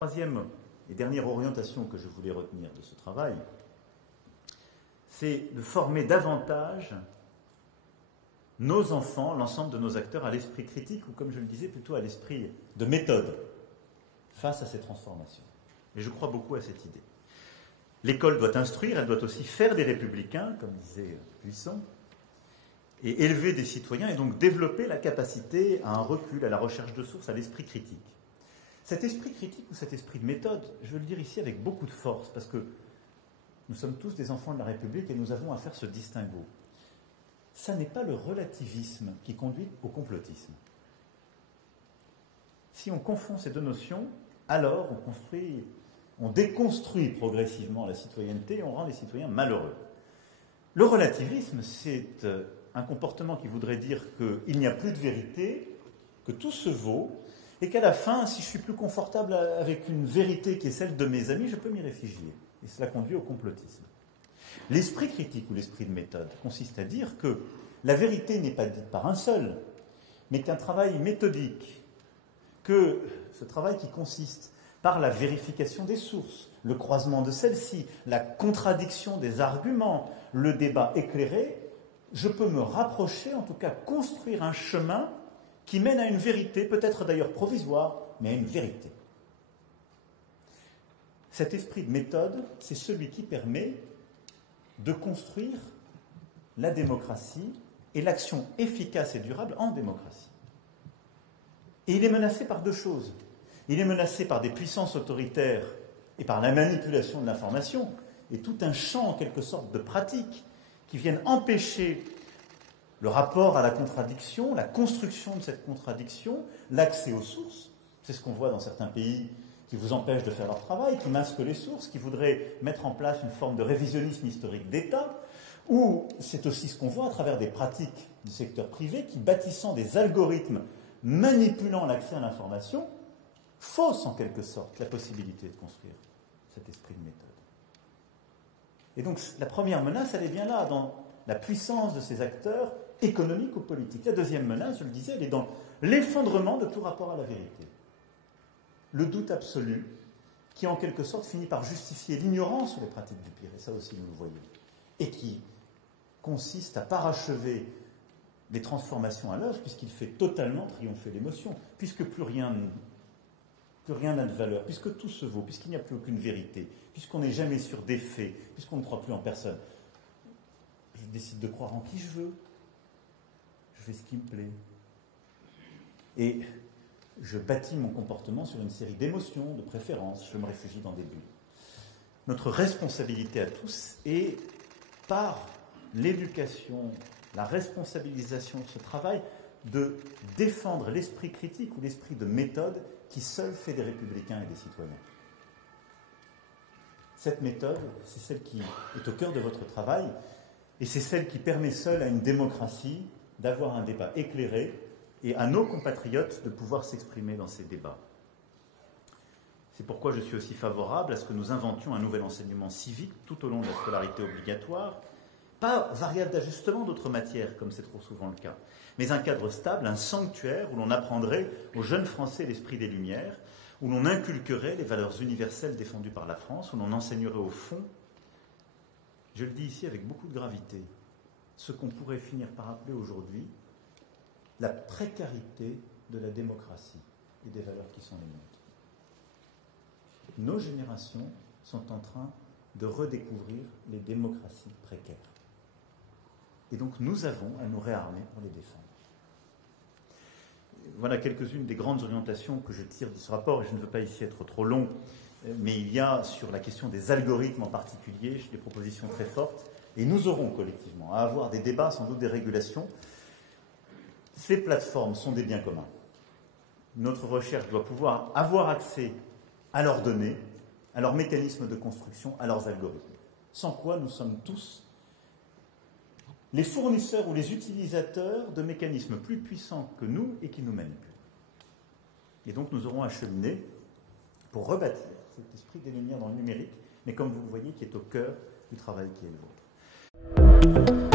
Troisième et dernière orientation que je voulais retenir de ce travail, c'est de former davantage nos enfants, l'ensemble de nos acteurs, à l'esprit critique, ou comme je le disais, plutôt à l'esprit de méthode face à ces transformations. Et je crois beaucoup à cette idée. L'école doit instruire, elle doit aussi faire des républicains, comme disait Buisson, et élever des citoyens, et donc développer la capacité à un recul, à la recherche de sources, à l'esprit critique. Cet esprit critique ou cet esprit de méthode, je veux le dire ici avec beaucoup de force, parce que nous sommes tous des enfants de la République et nous avons à faire ce distinguo. Ça n'est pas le relativisme qui conduit au complotisme. Si on confond ces deux notions, alors on déconstruit progressivement la citoyenneté et on rend les citoyens malheureux. Le relativisme, c'est un comportement qui voudrait dire qu'il n'y a plus de vérité, que tout se vaut, et qu'à la fin, si je suis plus confortable avec une vérité qui est celle de mes amis, je peux m'y réfugier. Et cela conduit au complotisme. L'esprit critique ou l'esprit de méthode consiste à dire que la vérité n'est pas dite par un seul, mais qu'un travail méthodique, que ce travail qui consiste par la vérification des sources, le croisement de celles-ci, la contradiction des arguments, le débat éclairé, je peux me rapprocher, en tout cas construire un chemin qui mène à une vérité, peut-être d'ailleurs provisoire, mais à une vérité. Cet esprit de méthode, c'est celui qui permet de construire la démocratie et l'action efficace et durable en démocratie. Et il est menacé par deux choses. Il est menacé par des puissances autoritaires et par la manipulation de l'information, et tout un champ, en quelque sorte, de pratiques qui viennent empêcher le rapport à la contradiction, la construction de cette contradiction, l'accès aux sources. C'est ce qu'on voit dans certains pays qui vous empêchent de faire leur travail, qui masquent les sources, qui voudraient mettre en place une forme de révisionnisme historique d'État, ou c'est aussi ce qu'on voit à travers des pratiques du secteur privé qui, bâtissant des algorithmes manipulant l'accès à l'information, faussent en quelque sorte la possibilité de construire cet esprit de méthode. Et donc la première menace, elle est bien là, dans la puissance de ces acteurs économiques ou politiques. La deuxième menace, je le disais, elle est dans l'effondrement de tout rapport à la vérité. Le doute absolu, qui en quelque sorte finit par justifier l'ignorance sur les pratiques du pire, et ça aussi nous le voyons, et qui consiste à parachever les transformations à l'œuvre, puisqu'il fait totalement triompher l'émotion, puisque plus rien n'a de valeur, puisque tout se vaut, puisqu'il n'y a plus aucune vérité, puisqu'on n'est jamais sûr des faits, puisqu'on ne croit plus en personne. Je décide de croire en qui je veux, je fais ce qui me plaît. Et je bâtis mon comportement sur une série d'émotions, de préférences, je me réfugie dans des bulles. Notre responsabilité à tous est, par l'éducation, la responsabilisation de ce travail, de défendre l'esprit critique ou l'esprit de méthode qui seul fait des républicains et des citoyens. Cette méthode, c'est celle qui est au cœur de votre travail, et c'est celle qui permet seule à une démocratie d'avoir un débat éclairé et à nos compatriotes de pouvoir s'exprimer dans ces débats. C'est pourquoi je suis aussi favorable à ce que nous inventions un nouvel enseignement civique tout au long de la scolarité obligatoire, pas variable d'ajustement d'autres matières, comme c'est trop souvent le cas, mais un cadre stable, un sanctuaire où l'on apprendrait aux jeunes Français l'esprit des Lumières, où l'on inculquerait les valeurs universelles défendues par la France, où l'on enseignerait au fond, je le dis ici avec beaucoup de gravité, ce qu'on pourrait finir par appeler aujourd'hui la précarité de la démocratie et des valeurs qui sont les nôtres. Nos générations sont en train de redécouvrir les démocraties précaires. Et donc nous avons à nous réarmer pour les défendre. Voilà quelques-unes des grandes orientations que je tire de ce rapport, et je ne veux pas ici être trop long, mais il y a sur la question des algorithmes en particulier des propositions très fortes, et nous aurons collectivement à avoir des débats, sans doute des régulations. Ces plateformes sont des biens communs. Notre recherche doit pouvoir avoir accès à leurs données, à leurs mécanismes de construction, à leurs algorithmes. Sans quoi nous sommes tous les fournisseurs ou les utilisateurs de mécanismes plus puissants que nous et qui nous manipulent. Et donc nous aurons à cheminer pour rebâtir cet esprit des Lumières dans le numérique, mais comme vous le voyez, qui est au cœur du travail qui est le vôtre.